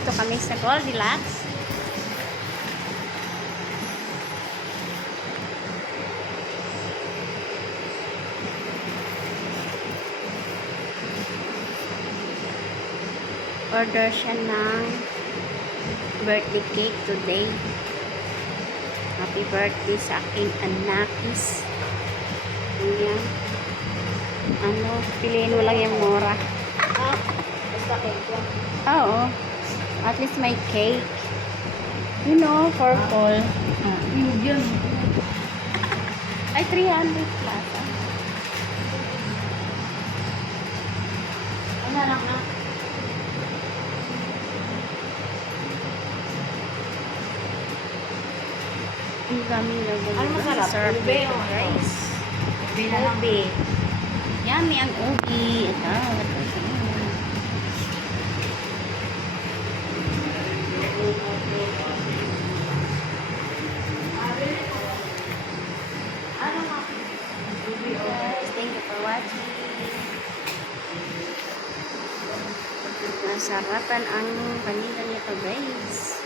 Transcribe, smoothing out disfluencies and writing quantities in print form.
Nandito kami sa Goldilocks. Order siya ng birthday cake today. Happy birthday sa aking anakis. Ayan. Ano, piliin mo lang yung mura. Basta cake lang. Oo. At least may cake. You know, purple. Yun. Ay, 300 plus. Ano lang na? Ang dami na gulo. Ano masarap? Sarap Ube nito, o ano? guys. Ube na lang. Ube. Yummy ang ubi. Ito. Guys, thank you for watching. Nasarapan ang kanila nito, guys.